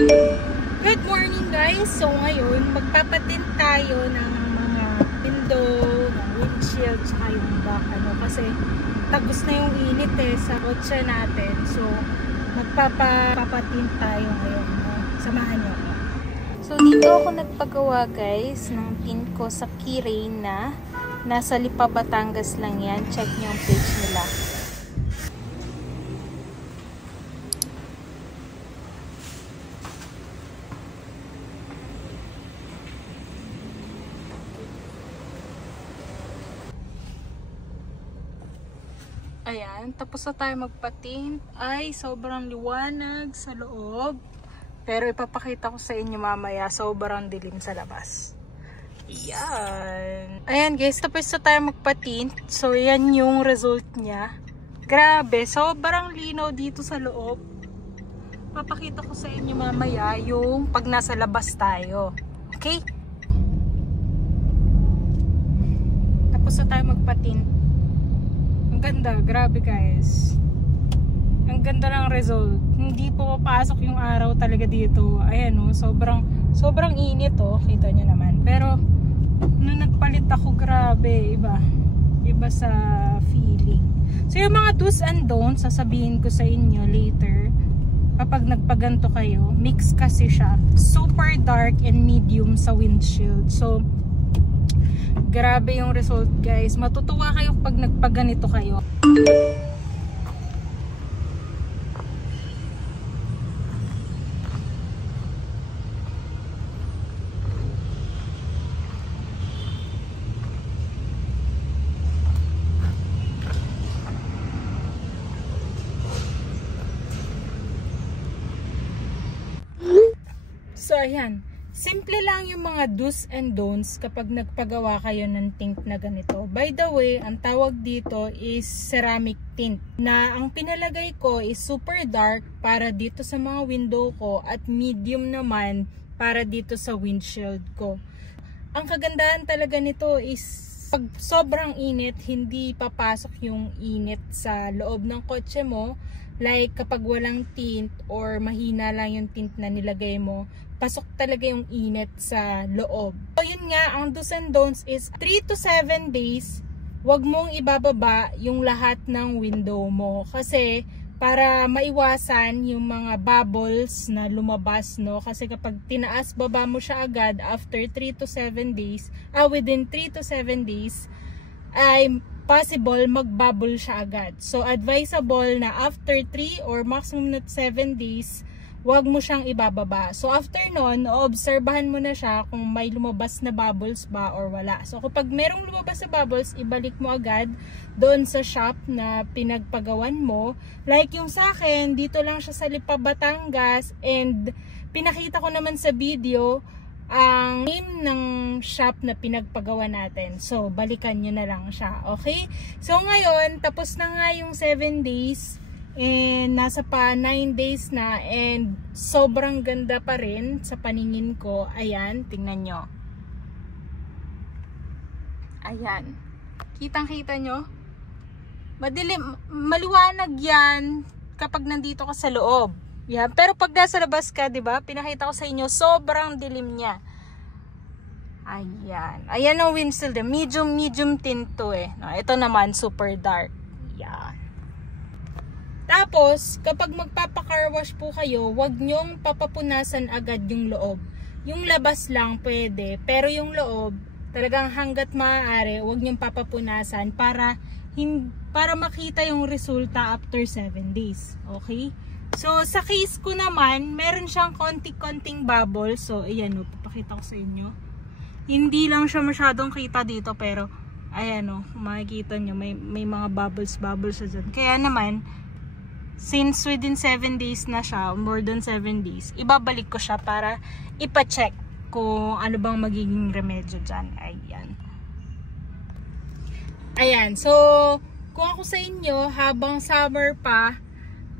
Good morning guys! So ngayon, magpapatint tayo ng mga window, ng windshield, saka yung back, kasi tagos na yung init sa kotse natin. So magpapatint tayo ngayon. Samahan nyo ako. So dito ako nagpagawa guys ng tint ko sa Kirain na nasa Lipa, Batangas lang yan. Check nyo yung page nila. Ayan, tapos na tayo magpatint. Ay, sobrang liwanag sa loob. Pero ipapakita ko sa inyo mamaya, sobrang dilim sa labas. Ayan. Ayan guys, tapos na tayo magpatint. So, yan yung result niya. Grabe, sobrang linaw dito sa loob. Papakita ko sa inyo mamaya yung pag nasa labas tayo. Okay? Tapos na tayo magpatint. Ang ganda, grabe guys. Ang ganda ng result. Hindi po papasok yung araw talaga dito. Ayan sobrang init kita nyo naman. Pero nung nagpalit ako, grabe, iba sa feeling. So yung mga do's and don'ts, sasabihin ko sa inyo later. Kapag nagpaganto kayo, mix kasi siya. Super dark and medium sa windshield. So grabe yung result guys. Matutuwa kayo pag nagpaganito kayo. So ayan. Simple lang yung mga do's and don'ts kapag nagpagawa kayo ng tint na ganito. By the way, ang tawag dito is ceramic tint. Na ang pinalagay ko is super dark para dito sa mga window ko at medium naman para dito sa windshield ko. Ang kagandahan talaga nito is pag sobrang init, hindi papasok yung init sa loob ng kotse mo. Like kapag walang tint or mahina lang yung tint na nilagay mo, pasok talaga yung init sa loob. So yun nga, ang do's and don'ts is 3 to 7 days, wag mong ibababa yung lahat ng window mo. Kasi para maiwasan yung mga bubbles na lumabas, kasi kapag tinaas baba mo siya agad after 3 to 7 days, within 3 to 7 days, ay possible mag-bubble siya agad. So advisable na after 3 or maximum na 7 days, wag mo siyang ibababa. So after nun, obserbahan mo na siya kung may lumabas na bubbles ba or wala. So kapag merong lumabas na bubbles, ibalik mo agad doon sa shop na pinagpagawan mo. Like yung sa akin, dito lang siya sa Lipa, Batangas, and pinakita ko naman sa video ang name ng shop na pinagpagawa natin. So balikan nyo na lang siya. Okay? So ngayon, tapos na nga yung 7 days. And nasa pa 9 days na, and sobrang ganda pa rin sa paningin ko. Ayan, tingnan nyo. Ayan. Kitang-kita nyo? Madilim, maliwanag yan kapag nandito ka sa loob. Yan. Pero pag nasa labas ka, diba? Pinakita ko sa inyo, sobrang dilim niya. Ayan. Ayan ang windshield. Medium tint to No, ito naman, super dark. Yan. Tapos, kapag magpapa-car wash po kayo, huwag nyong papapunasan agad yung loob. Yung labas lang pwede, pero yung loob, talagang hanggat maaari, huwag nyong papapunasan para makita yung resulta after 7 days. Okay? So, sa case ko naman, meron siyang konting bubble. So, ayan papakita ko sa inyo. Hindi lang siya masyadong kita dito, pero ayan makikita nyo, may mga bubbles sa dyan. Kaya naman, since within 7 days na siya, more than 7 days, ibabalik ko siya para ipa-check kung ano bang magiging remedyo dyan. Ayan. So, kung ako sa inyo, habang summer pa,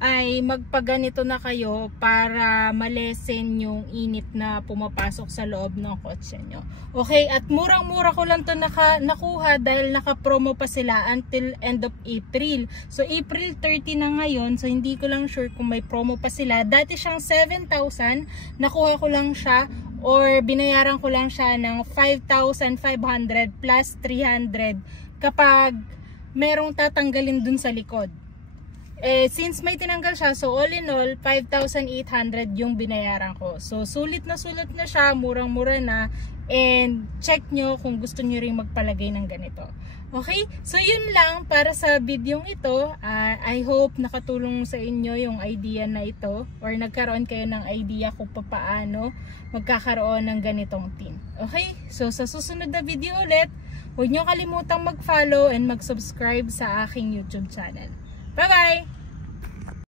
ay magpaganito na kayo para malesen yung init na pumapasok sa loob ng kotse nyo. Okay, at murang-mura ko lang to nakuha dahil naka-promo pa sila until end of April. So April 30 na ngayon, so hindi ko lang sure kung may promo pa sila. Dati siyang 7,000, nakuha ko lang siya or binayaran ko lang siya ng 5,500 plus 300 kapag merong tatanggalin dun sa likod. Since may tinanggal siya, so all in all 5,800 yung binayaran ko. So sulit na siya, murang-mura na, and check nyo kung gusto nyo ring magpalagay ng ganito. Okay, so yun lang para sa videong ito. I hope nakatulong sa inyo yung idea na ito, or nagkaroon kayo ng idea kung paano magkakaroon ng ganitong tint. Okay, so sa susunod na video ulit, huwag nyo kalimutang mag-follow and mag-subscribe sa aking YouTube channel. Bye-bye!